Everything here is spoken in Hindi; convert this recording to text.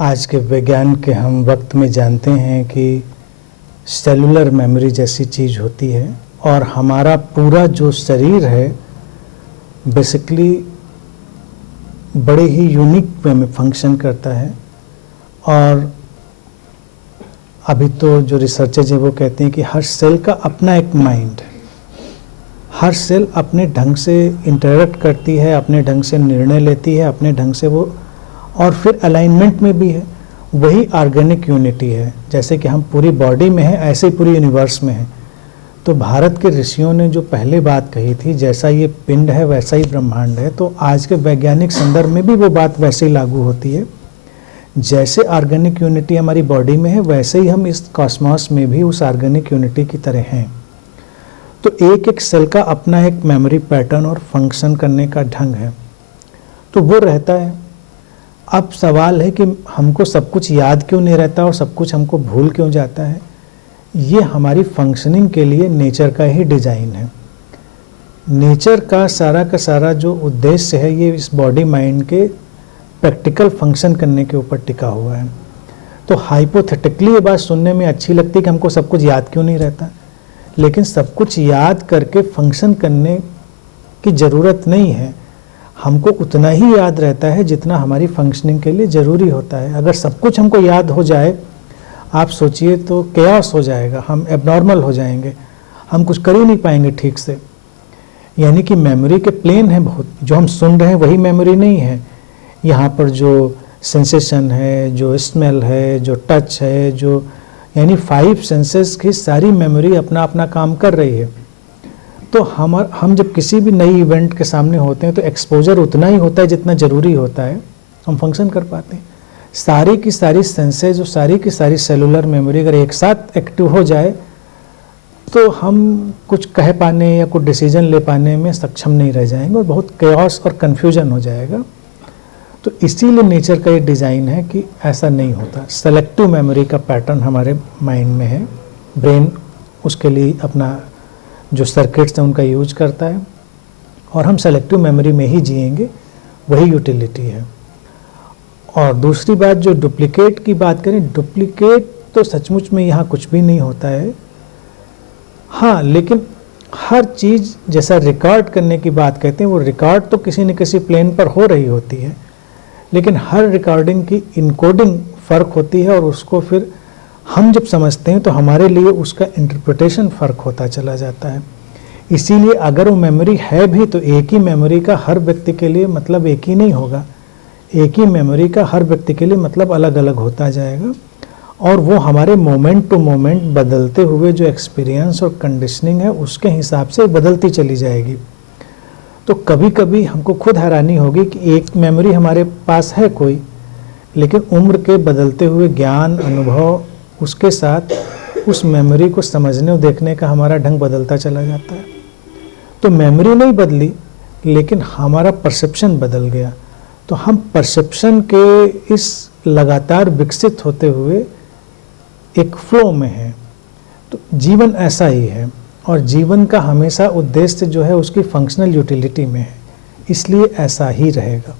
आज के विज्ञान के हम वक्त में जानते हैं कि सेलुलर मेमोरी जैसी चीज़ होती है और हमारा पूरा जो शरीर है बेसिकली बड़े ही यूनिक वे में फंक्शन करता है। और अभी तो जो रिसर्चर्स हैं वो कहते हैं कि हर सेल का अपना एक माइंड है, हर सेल अपने ढंग से इंटरेक्ट करती है, अपने ढंग से निर्णय लेती है, अपने ढंग से वो, और फिर अलाइनमेंट में भी है। वही ऑर्गेनिक यूनिटी है। जैसे कि हम पूरी बॉडी में हैं, ऐसे ही पूरी यूनिवर्स में है। तो भारत के ऋषियों ने जो पहले बात कही थी, जैसा ये पिंड है वैसा ही ब्रह्मांड है, तो आज के वैज्ञानिक संदर्भ में भी वो बात वैसे ही लागू होती है। जैसे ऑर्गेनिक यूनिटी हमारी बॉडी में है, वैसे ही हम इस कॉस्मॉस में भी उस ऑर्गेनिक यूनिटी की तरह हैं। तो एक एक सेल का अपना एक मेमोरी पैटर्न और फंक्शन करने का ढंग है, तो वो रहता है। अब सवाल है कि हमको सब कुछ याद क्यों नहीं रहता और सब कुछ हमको भूल क्यों जाता है। ये हमारी फंक्शनिंग के लिए नेचर का ही डिज़ाइन है। नेचर का सारा जो उद्देश्य है, ये इस बॉडी माइंड के प्रैक्टिकल फंक्शन करने के ऊपर टिका हुआ है। तो हाइपोथेटिकली ये बात सुनने में अच्छी लगती है कि हमको सब कुछ याद क्यों नहीं रहता, लेकिन सब कुछ याद करके फंक्शन करने की ज़रूरत नहीं है। हमको उतना ही याद रहता है जितना हमारी फंक्शनिंग के लिए ज़रूरी होता है। अगर सब कुछ हमको याद हो जाए, आप सोचिए तो केओस हो जाएगा, हम एबनॉर्मल हो जाएंगे, हम कुछ कर ही नहीं पाएंगे ठीक से। यानी कि मेमोरी के प्लेन हैं बहुत, जो हम सुन रहे हैं वही मेमोरी नहीं है। यहाँ पर जो सेंसेशन है, जो स्मेल है, जो टच है, जो यानी 5 सेंसेस की सारी मेमोरी अपना अपना काम कर रही है। तो हम जब किसी भी नई इवेंट के सामने होते हैं तो एक्सपोजर उतना ही होता है जितना ज़रूरी होता है, हम फंक्शन कर पाते हैं। सारी की सारी सेंसेस और सारी की सारी सेलुलर मेमोरी अगर एक साथ एक्टिव हो जाए तो हम कुछ कह पाने या कुछ डिसीजन ले पाने में सक्षम नहीं रह जाएंगे और बहुत केओस और कन्फ्यूजन हो जाएगा। तो इसीलिए नेचर का ये डिज़ाइन है कि ऐसा नहीं होता। सेलेक्टिव मेमोरी का पैटर्न हमारे माइंड में है। ब्रेन उसके लिए अपना जो सर्किट्स हैं उनका यूज करता है और हम सेलेक्टिव मेमोरी में ही जिएंगे, वही यूटिलिटी है। और दूसरी बात, जो डुप्लीकेट की बात करें, डुप्लीकेट तो सचमुच में यहाँ कुछ भी नहीं होता है। हाँ, लेकिन हर चीज़ जैसा रिकॉर्ड करने की बात कहते हैं, वो रिकॉर्ड तो किसी न किसी प्लेन पर हो रही होती है, लेकिन हर रिकॉर्डिंग की इनकोडिंग फ़र्क होती है और उसको फिर हम जब समझते हैं तो हमारे लिए उसका इंटरप्रिटेशन फ़र्क होता चला जाता है। इसीलिए अगर वो मेमोरी है भी तो एक ही मेमोरी का हर व्यक्ति के लिए मतलब एक ही नहीं होगा। एक ही मेमोरी का हर व्यक्ति के लिए मतलब अलग अलग होता जाएगा और वो हमारे मोमेंट टू मोमेंट बदलते हुए जो एक्सपीरियंस और कंडीशनिंग है उसके हिसाब से बदलती चली जाएगी। तो कभी कभी हमको खुद हैरानी होगी कि एक मेमोरी हमारे पास है कोई, लेकिन उम्र के बदलते हुए ज्ञान, अनुभव, उसके साथ उस मेमोरी को समझने और देखने का हमारा ढंग बदलता चला जाता है। तो मेमोरी नहीं बदली, लेकिन हमारा परसेप्शन बदल गया। तो हम परसेप्शन के इस लगातार विकसित होते हुए एक फ्लो में हैं। तो जीवन ऐसा ही है और जीवन का हमेशा उद्देश्य जो है उसकी फंक्शनल यूटिलिटी में है, इसलिए ऐसा ही रहेगा।